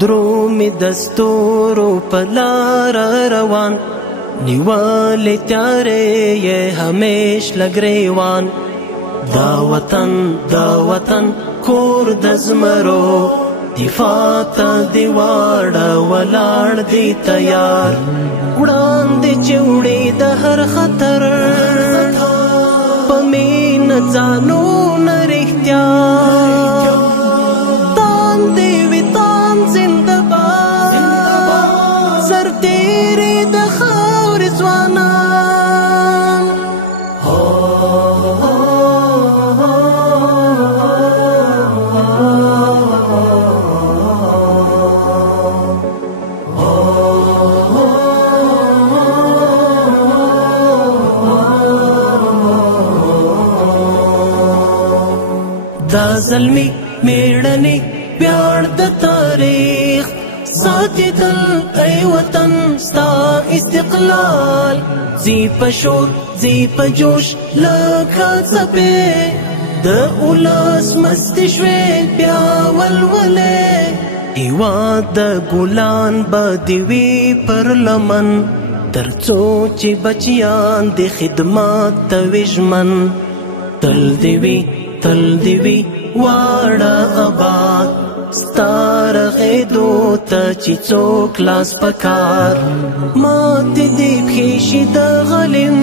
درومي دستورو پلار روان نیوالی تیارے یہ ہمیش لگریوان دا وطن کور دزمرو دفاع تا دیوارا ولاړ دی تیار وړاندې چوړې د هر خطر پمین ځانونه رښتیا تان دی وي تان زنده باد سرتیري د خاورې ځوانان دا ظلمی میړنی پیاړ د تاریخ ساتي تل ای وطن ستا استقلال زی پشور زی پجوش لکه څپې د اولس مست شوې بیا ولولې هېواد د ګلان به دې وي پر لمن تر څو چې بچیان د خدمات ته وي ژمن تل دې وي واړه آباد ستار غیدو ته چې څوک لاس پکار ماتې دې پښې شي د غلیم